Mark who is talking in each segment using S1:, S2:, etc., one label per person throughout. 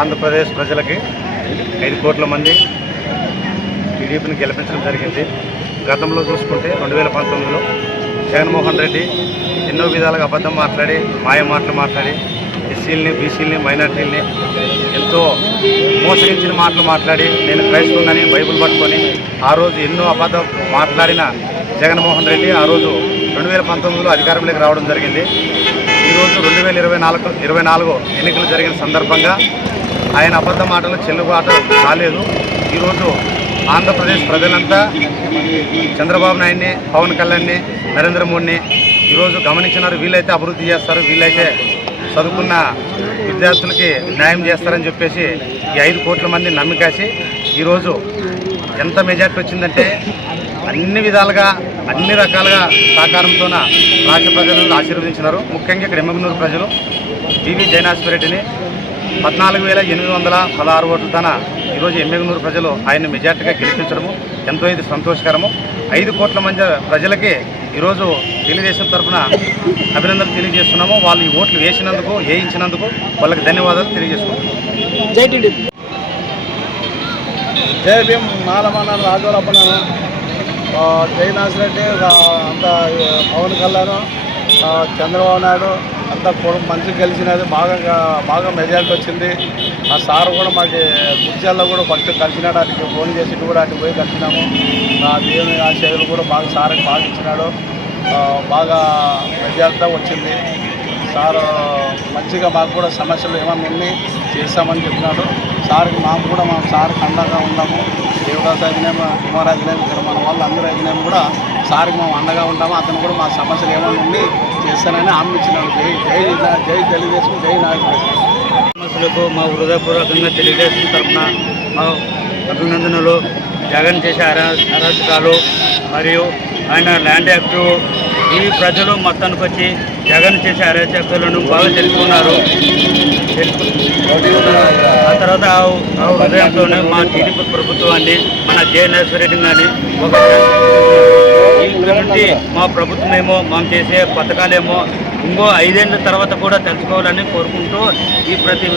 S1: ఆంధ్రప్రదేశ్ ప్రజలకి ఐదు కోట్ల మంది టీడీపీని గెలిపించడం జరిగింది గతంలో చూసుకుంటే రెండు వేల పంతొమ్మిదిలో జగన్మోహన్ రెడ్డి ఎన్నో విధాలుగా అబద్ధం మాట్లాడి మాయ మాటలు మాట్లాడి ఎస్సీలని బీసీలని మైనార్టీలని ఎంతో మోసగించిన మాటలు మాట్లాడి నేను క్రైస్తవునని బైబుల్ పట్టుకొని ఆ రోజు ఎన్నో అబద్ధం మాట్లాడిన జగన్మోహన్ రెడ్డి ఆ రోజు రెండు వేల పంతొమ్మిదిలో అధికారంలోకి రావడం జరిగింది ఈరోజు రెండు వేల ఇరవై నాలుగు ఇరవై నాలుగు ఎన్నికలు జరిగిన సందర్భంగా ఆయన అబద్ధ మాటలు చెల్లుబాటు కాలేదు ఈరోజు ఆంధ్రప్రదేశ్ ప్రజలంతా చంద్రబాబు నాయుడిని పవన్ కళ్యాణ్ని నరేంద్ర మోడీని ఈరోజు గమనించినారు వీళ్ళైతే అభివృద్ధి చేస్తారు వీళ్ళైతే చదువుకున్న విద్యార్థులకి న్యాయం చేస్తారని చెప్పేసి ఈ ఐదు కోట్ల మంది నమ్మికాసి ఈరోజు ఎంత మెజార్టీ వచ్చిందంటే అన్ని విధాలుగా అన్ని రకాలుగా సహకారంతోన రాష్ట్ర ప్రజలను ఆశీర్వదించినారు ముఖ్యంగా ఇక్కడ ఎమ్మగనూరు ప్రజలు బీవీ జయనాశ్వరెడ్డిని పద్నాలుగు వేల ఎనిమిది వందల పదహారు ఓట్ల తన ఈరోజు ఎమ్మెగనూరు ప్రజలు ఆయన్ని మెజార్టీగా గెలిపించడము ఎంతో ఇది సంతోషకరము ఐదు కోట్ల మంది ప్రజలకి ఈరోజు తెలుగుదేశం తరఫున అభినందనలు తెలియజేస్తున్నాము వాళ్ళు ఈ ఓట్లు వేసినందుకు వేయించినందుకు వాళ్ళకి ధన్యవాదాలు తెలియజేస్తున్నాము జై టీడీ
S2: అంత పవన్ కళ్యాణ్ చంద్రబాబు నాయుడు అంతా కూడా మంచి గెలిచినది బాగా బాగా మెజార్టీ వచ్చింది ఆ సార్ కూడా మాకు గుర్జాల్లో కూడా ఫస్ట్ కలిసినాడు అటు ఫోన్ చేసి కూడా అటు పోయి కలిసినాము ఆ దేవుని ఆ చదువులు కూడా బాగా సార్కి బాగా ఇచ్చినాడు బాగా మెజార్టీ వచ్చింది సార్ మంచిగా మాకు కూడా సమస్యలు ఏమన్నా ఉన్నాయి చేస్తామని చెప్పినాడు సార్కి మాకు కూడా మా సార్ అండగా ఉన్నాము దేవదాస్ అధినేమ కుమార్ అధినేమ మన వాళ్ళు అందరూ అధినేమ కూడా సార్కి మేము అండగా ఉంటాము అతను కూడా మా సమస్యలు ఏమైనా ఉన్నాయి చేస్తానని హామీ ఇచ్చిన జై జై జై తెలుగుదేశం జై నాయకులకు
S3: మా హృదయపూర్వకంగా తెలుగుదేశం తరఫున మా అభినందనలు జగన్ చేసే అరాచకాలు మరియు ఆయన ల్యాండ్ యాక్ట్ ఈ ప్రజలు మొత్తానికి వచ్చి జగన్ చేసే అరాచకాలను బాగా తెలుసుకున్నారు తెలుసుకున్నారు ఆ తర్వాత హృదయంలోనే మా టీడీపీ ప్రభుత్వాన్ని మన జయనేశ్వర రెడ్డి గారి ఒక నుండి మా ప్రభుత్వమేమో మనం చేసే పథకాలేమో ఇంకో ఐదేళ్ళ తర్వాత కూడా తెలుసుకోవాలని కోరుకుంటూ ఈ ప్రతి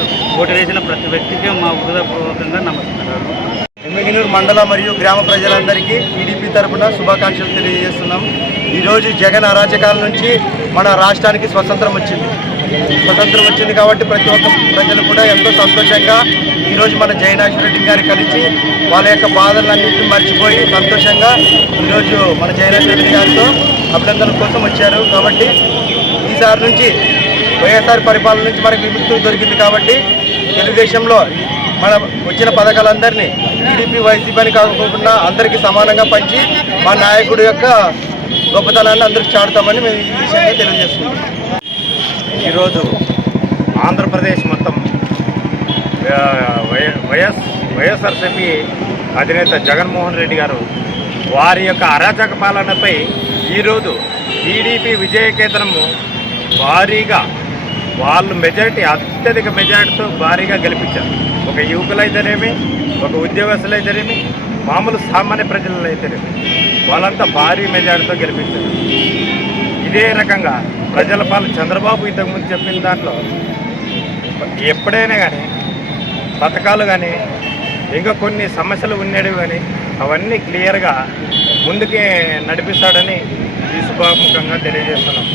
S3: ఓటు వేసిన ప్రతి వ్యక్తికి మా హృదయపూర్వకంగా నమస్కారాలు
S4: ఎమ్మిగినూరు మండల మరియు గ్రామ ప్రజలందరికీ టీడీపీ తరఫున శుభాకాంక్షలు తెలియజేస్తున్నాం ఈరోజు జగన్ అరాచకాల నుంచి మన రాష్ట్రానికి స్వతంత్రం వచ్చింది స్వతంత్రం వచ్చింది కాబట్టి ప్రతి ఒక్క ప్రజలు కూడా ఎంతో సంతోషంగా ఈరోజు మన జయనాథ్ రెడ్డి గారిని కలిసి వాళ్ళ యొక్క బాధలన్నింటినీ మర్చిపోయి సంతోషంగా ఈరోజు మన జయనాథ్ రెడ్డి గారితో అభినందన కోసం వచ్చారు కాబట్టి ఈసారి నుంచి వైఎస్ఆర్ పరిపాలన నుంచి మనకు విముక్తి దొరికింది కాబట్టి తెలుగుదేశంలో మన వచ్చిన పథకాలందరినీ టీడీపీ వైసీపీ అని కాకుండా అందరికీ సమానంగా పంచి మా నాయకుడు యొక్క గొప్పతనాన్ని అందరికి చాడుతామని మేము ఈ విషయంగా తెలియజేస్తున్నాం
S5: ఈరోజు ఆంధ్రప్రదేశ్ మొత్తం వైఎస్ వైఎస్ఆర్సీపీ అధినేత జగన్మోహన్ రెడ్డి గారు వారి యొక్క అరాచక పాలనపై ఈరోజు టీడీపీ విజయకేతనము భారీగా వాళ్ళు మెజారిటీ అత్యధిక మెజారిటీతో భారీగా గెలిపించారు ఒక యువకులైతేనేమి ఒక ఉద్యోగస్తులైతేనేమి మామూలు సామాన్య ప్రజలైతేనేమి వాళ్ళంతా భారీ మెజారిటీతో గెలిపించారు ఇదే రకంగా ప్రజల పాలన చంద్రబాబు ఇంతకుముందు చెప్పిన దాంట్లో ఎప్పుడైనా కానీ పథకాలు కానీ ఇంకా కొన్ని సమస్యలు ఉండేవి కానీ అవన్నీ క్లియర్గా ముందుకే నడిపిస్తాడని ఈ శుభాముఖంగా తెలియజేస్తున్నాం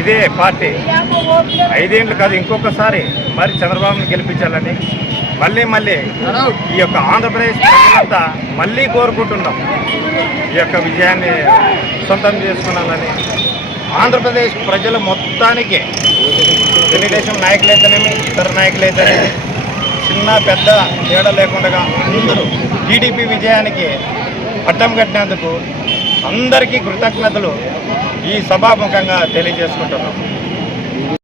S5: ఇదే పార్టీ ఐదేళ్ళు కాదు ఇంకొకసారి మరి చంద్రబాబును గెలిపించాలని మళ్ళీ మళ్ళీ ఈ యొక్క ఆంధ్రప్రదేశ్ ప్రజలంతా మళ్ళీ కోరుకుంటున్నాం ఈ యొక్క విజయాన్ని సొంతం చేసుకున్నానని ఆంధ్రప్రదేశ్ ప్రజల మొత్తానికి తెలుగుదేశం నాయకులైతేనేమి ఇతర నాయకులైతేనేమి చిన్న పెద్ద తేడా లేకుండా అందరూ టీడీపీ విజయానికి పట్టం కట్టినందుకు అందరికీ కృతజ్ఞతలు ఈ సభాముఖంగా తెలియజేసుకుంటున్నాం